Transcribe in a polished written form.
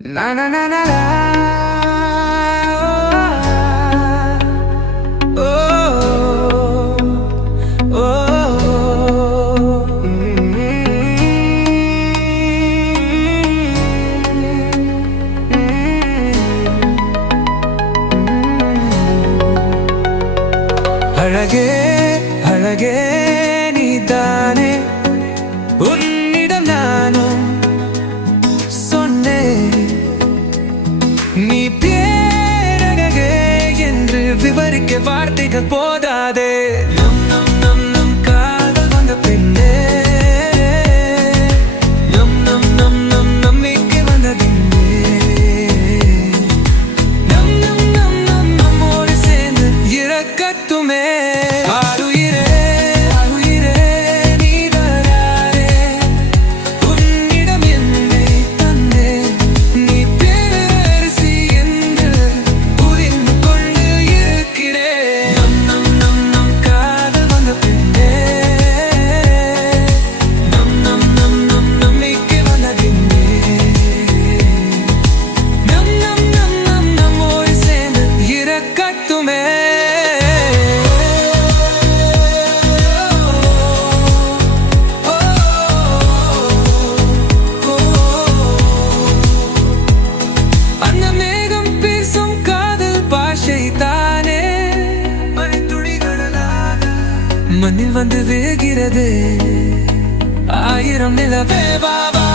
Na na na na na. Oh, oh, oh. அழகே அழகே நீதானே உன்னிடம் நானும் சொன்னேன். நீ பேரழகே என்று விவரிக்க வார்த்தைகள் போதாதே. நம் நம் நம் நம் காதல் வந்த பின்னே நம் நம் நம் நம் நம்பிக்கை வந்ததின்னே நம் நம் நம் நம் நம்மோடு சேர்ந்து இறக்கட்டுமே. மண்ணில் வந்து விழுகிறது ஆயிரம் நிலவே வா வா.